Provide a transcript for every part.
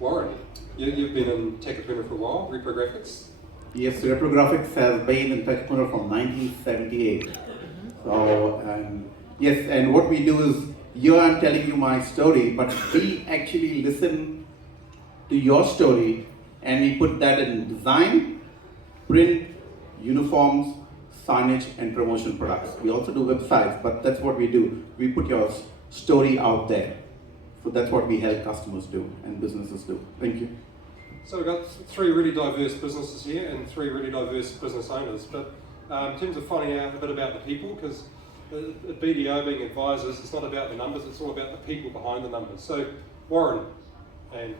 Warren, you've been in Takapuna for a while, Repro Graphics. Yes, Repro Graphics has been in Takapuna from 1978. So, yes, and what we do is, here I'm telling you my story, but we actually listen to your story and we put that in design, print, uniforms, signage, and promotion products. We also do websites, but that's what we do. We put your story out there. So that's what we help customers do and businesses do. Thank you. So we've got three really diverse businesses here and three really diverse business owners. But in terms of finding out a bit about the people, because at BDO being advisors, it's not about the numbers, it's all about the people behind the numbers. So Warren, and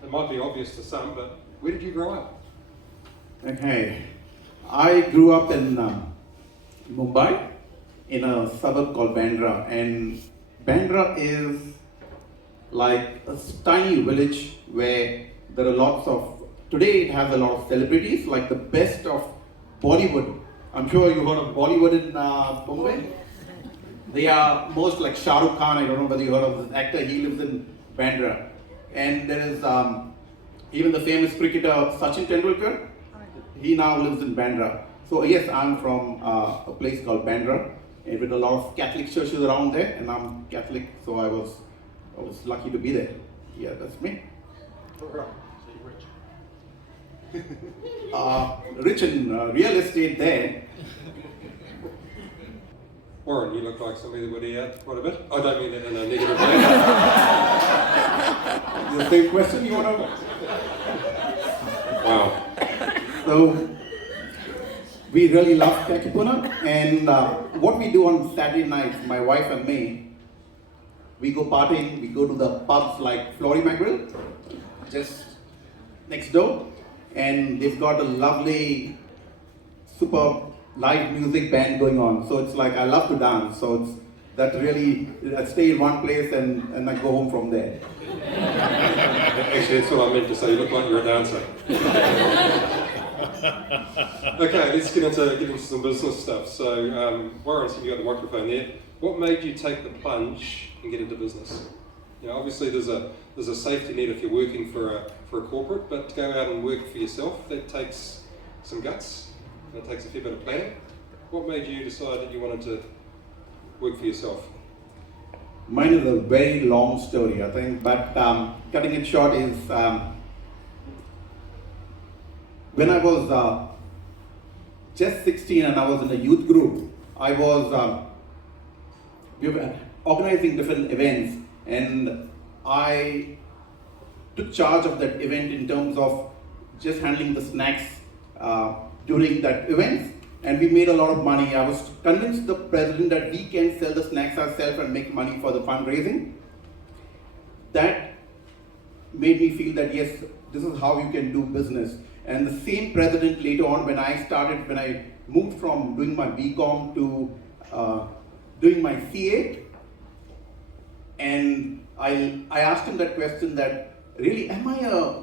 it might be obvious to some, but where did you grow up? Okay, I grew up in Mumbai, in a suburb called Bandra, and Bandra is like a tiny village where there are lots of, today it has a lot of celebrities, like the best of Bollywood. I'm sure you heard of Bollywood in Mumbai. They are most like Shah Rukh Khan, I don't know whether you heard of this actor, he lives in Bandra. And there is even the famous cricketer Sachin Tendulkar, he now lives in Bandra. So yes, I'm from a place called Bandra, and with a lot of Catholic churches around there, and I'm Catholic, so I was lucky to be there. Yeah, that's me. Right. So you're rich. Rich in real estate there. Warren, you look like somebody that would eat out quite a bit. I don't mean that in a negative way. The same question you want to know? Wow. So, we really love Takapuna, and what we do on Saturday nights, my wife and me, we go partying, we go to the pubs like Florimagrill, just next door, and they've got a lovely, super live music band going on. So it's like, I love to dance, so it's that really, I stay in one place and I go home from there. Actually, that's what I meant to say. You look like you're a dancer. Okay, let's get into some business stuff. So, Warren, so you got the microphone there. What made you take the plunge and get into business? You know, obviously there's a safety net if you're working for a corporate, but to go out and work for yourself, that takes some guts. That takes a fair bit of planning. What made you decide that you wanted to work for yourself? Mine is a very long story, I think, but cutting it short is when I was just 16 and I was in a youth group, I was we were organizing different events, and I took charge of that event in terms of just handling the snacks during that event, and we made a lot of money. I was convinced the president that we can sell the snacks ourselves and make money for the fundraising. That made me feel that yes, this is how you can do business. And the same president later on, when I moved from doing my BCom to doing my CA, and I asked him that question that, really, am I a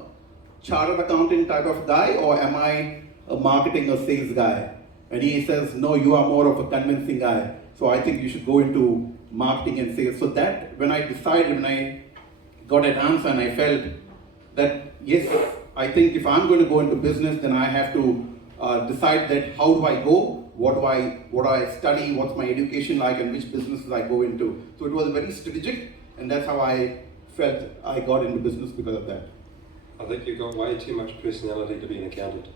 chartered accountant type of guy, or am I a marketing or sales guy? And he says, no, you are more of a convincing guy. So I think you should go into marketing and sales. So that, when I got an answer and I felt that, yes, I think if I'm going to go into business, then I have to decide that how do I go, what do I study, what's my education like, and which businesses I go into. So it was very strategic, and that's how I felt I got into business because of that. I think you've got way too much personality to be an accountant.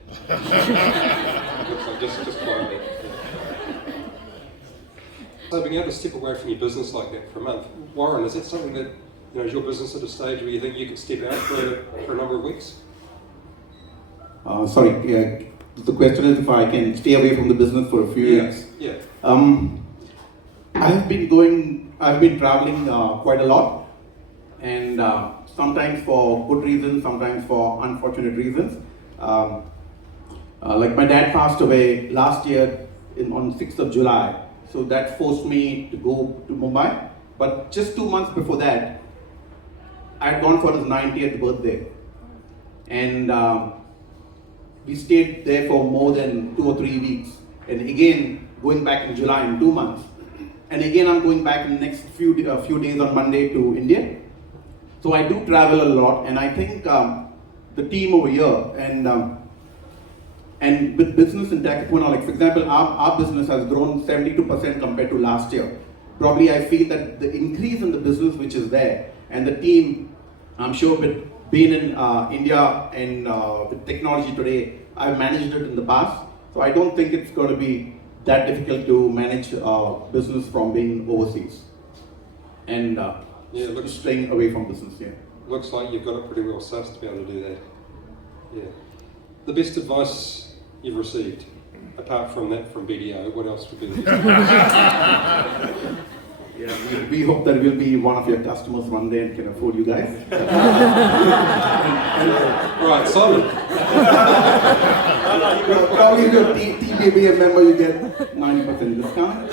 just quietly. So being able to step away from your business like that for a month, Warren, is that something that, you know, is your business at a stage where you think you could step out for a number of weeks? Sorry, the question is if I can stay away from the business for a few weeks. Yeah. I've been traveling quite a lot, and sometimes for good reasons, sometimes for unfortunate reasons. Like my dad passed away last year on 6th of July, so that forced me to go to Mumbai. But just 2 months before that, I had gone for his 90th birthday, and we stayed there for more than 2 or 3 weeks. And again, going back in July in 2 months. And again, I'm going back in the next few days on Monday to India. So I do travel a lot, and I think the team over here and with business in Takapuna, like for example, our business has grown 72% compared to last year. Probably I feel that the increase in the business which is there, and the team, I'm sure with being in India and with technology today, I've managed it in the past. So I don't think it's going to be that difficult to manage business from being overseas. And staying away from business, yeah. Looks like you've got it pretty well sussed to be able to do that. Yeah. The best advice you've received, apart from that from BDO, what else would be the best advice? Yeah, we hope that we'll be one of your customers one day and can afford you guys. Right, Simon. Probably if you're TBA member, you get 90% discount.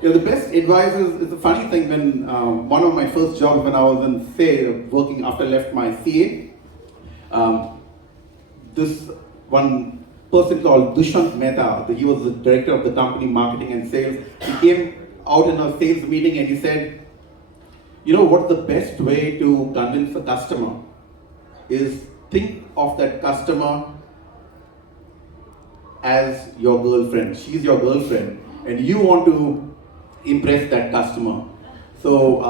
Yeah, the best advice is a funny thing. When one of my first jobs when I was in sales, working after I left my CA, this one person called Dushant Mehta, he was the director of the company marketing and sales. He came out in a sales meeting and he said, you know what's the best way to convince a customer is think of that customer as your girlfriend. She's your girlfriend and you want to impress that customer. So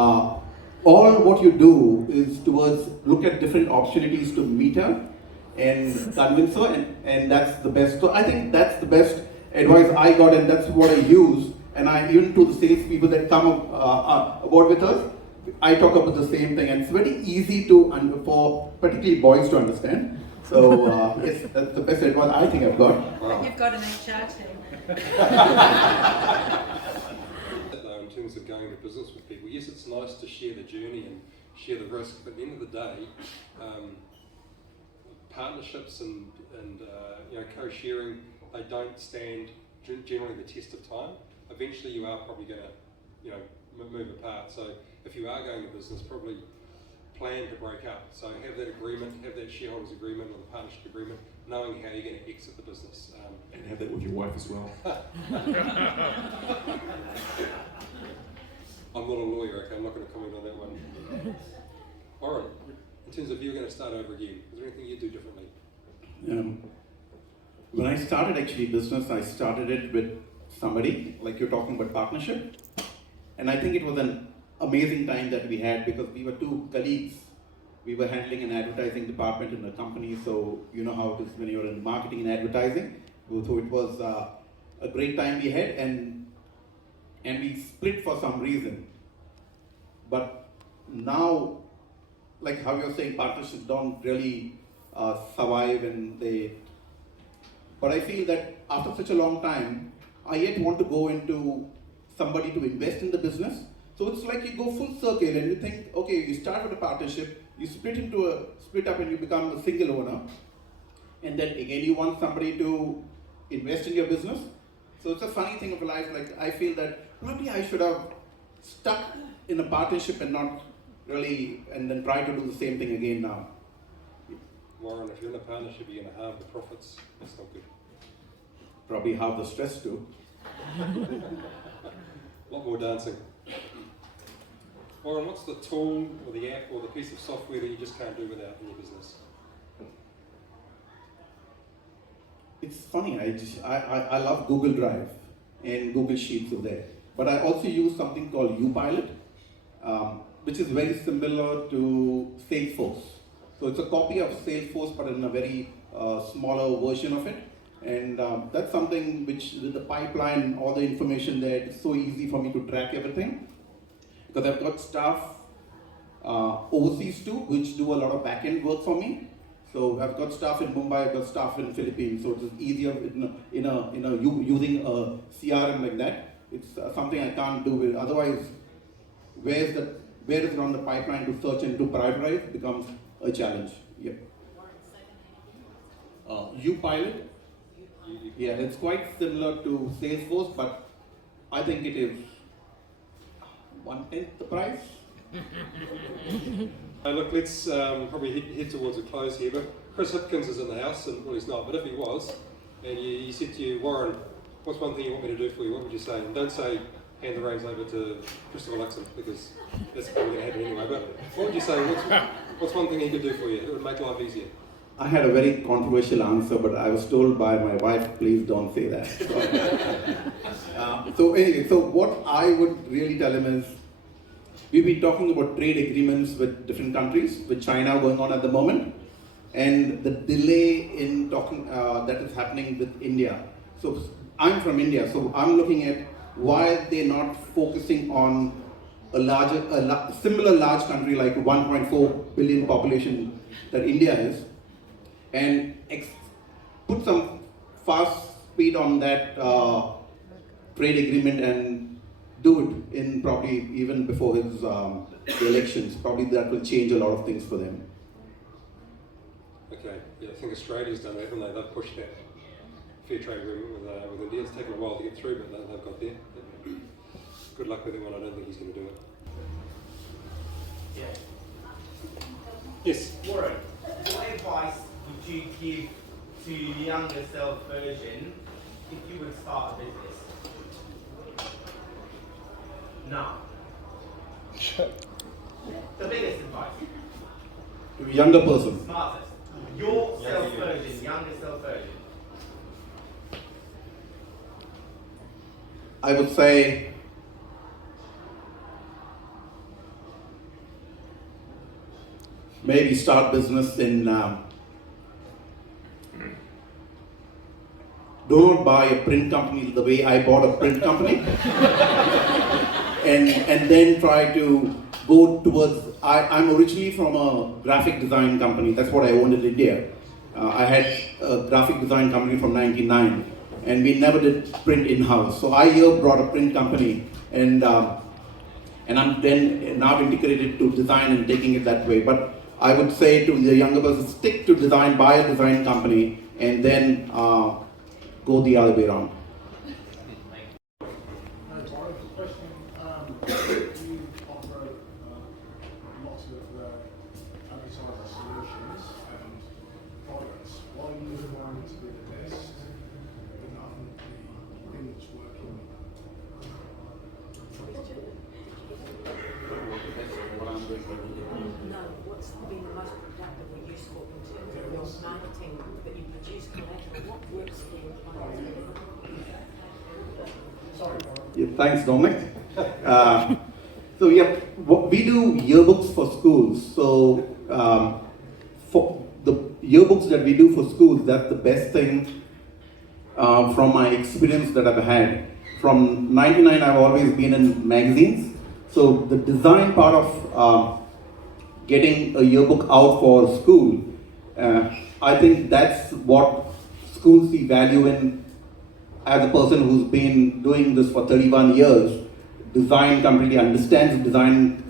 all what you do is towards look at different opportunities to meet her and convince her, and that's the best. So I think that's the best advice I got, and that's what I use. And I even to the salespeople that come aboard with us, I talk about the same thing, and it's very easy to for particularly boys to understand. So yes, that's the best advice I think I've got. Wow. You've got an HR team. In terms of going into business with people, yes, it's nice to share the journey and share the risk, but at the end of the day, partnerships and co-sharing, they don't stand generally the test of time. Eventually, you are probably going to move apart. So if you are going to business, probably plan to break up. So have that agreement, have that shareholders agreement or the partnership agreement, knowing how you're going to exit the business. And have that with your wife as well. I'm not a lawyer, okay, I'm not going to comment on that one. Warren, in terms of you're going to start over again, is there anything you do differently? When I started actually business, I started it with somebody, like you're talking about partnership. And I think it was an amazing time that we had because we were two colleagues. We were handling an advertising department in the company, so you know how it is when you're in marketing and advertising. So it was a great time we had, and we split for some reason. But now, like how you're saying, partnerships don't really survive, and but I feel that after such a long time, I yet want to go into somebody to invest in the business. So it's like you go full circle and you think, okay, you start with a partnership, you split up and you become a single owner. And then again, you want somebody to invest in your business. So it's a funny thing of life. Like I feel that probably I should have stuck in a partnership and not really, and then try to do the same thing again now. Warren, if you're in a partnership, you're going to halve the profits. That's not good. Probably halve the stress too. A lot more dancing. Warren, what's the tool or the app or the piece of software that you just can't do without in your business? It's funny, I love Google Drive and Google Sheets are there. But I also use something called UPilot, which is very similar to Salesforce. So it's a copy of Salesforce but in a very smaller version of it. And that's something which with the pipeline, all the information there, it's so easy for me to track everything. Because I've got staff overseas too, which do a lot of back-end work for me. So I've got staff in Mumbai, I've got staff in Philippines, so it's easier using a CRM like that. It's something I can't do with. Otherwise, where is it on the pipeline to search and to prioritize becomes a challenge. Yep. UPilot. Yeah, it's quite similar to Salesforce, but I think it is 1/10 the price. Look, let's probably head towards a close here, but Chris Hipkins is in the house, and well, he's not, but if he was, and he said to you, Warren, what's one thing you want me to do for you, what would you say? And don't say, hand the reins over to Christopher Luxon, because that's probably going to happen anyway. But what would you say? What's one thing he could do for you that would make life easier? I had a very controversial answer, but I was told by my wife, please don't say that. So anyway, so what I would really tell him is, we've been talking about trade agreements with different countries, with China going on at the moment, and the delay in talking that is happening with India. So I'm from India, so I'm looking at why they're not focusing on a similar large country like 1.4 billion population that India is, and put some fast speed on that trade agreement and do it in probably even before his the elections. Probably that will change a lot of things for them. Okay, yeah, I think Australia's done that, haven't they? They've pushed that fair trade agreement with India. It's taken a while to get through, but they've got there. Good luck with him, and I don't think he's going to do it. Yeah. Yes? Warren, what advice would you give to your younger self version if you would start a business? No. The biggest advice. Younger person. Smartest. Your self version, younger self version. I would say maybe start business in do not buy a print company the way I bought a print company and then try to go towards, I'm originally from a graphic design company. That's what I owned in India. I had a graphic design company from 1999, and we never did print in-house. So I here brought a print company, and I'm then now integrated to design and taking it that way. But I would say to the younger person, stick to design, buy a design company, and then go the other way around. You offer lots of advertiser solutions and products. Why do you want to be the best in the thing that's working? No, what's been the most productive or useful in terms of your marketing that you produce collateral? What works for your clients? Sorry, Yeah, thanks, Dominic. So yeah, we do yearbooks for schools. So for the yearbooks that we do for schools, that's the best thing from my experience that I've had. From 99, I've always been in magazines. So the design part of getting a yearbook out for school, I think that's what schools see value in. As a person who's been doing this for 31 years, design completely understands design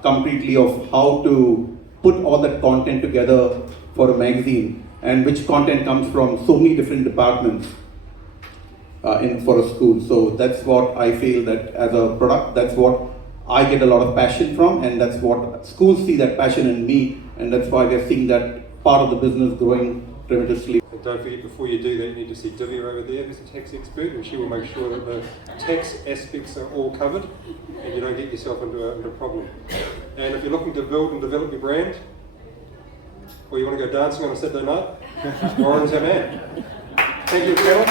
completely of how to put all that content together for a magazine, and which content comes from so many different departments for a school. So that's what I feel that as a product, that's what I get a lot of passion from, and that's what schools see that passion in me, and that's why they're seeing that part of the business growing tremendously. And don't forget, before you do that, you need to see Divya over there, who's a tax expert, and she will make sure that the tax aspects are all covered and you don't get yourself into a problem. And if you're looking to build and develop your brand, or you want to go dancing on a Saturday night, Warren's our man. Thank you, panel.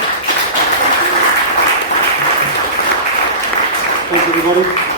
Thanks, everybody.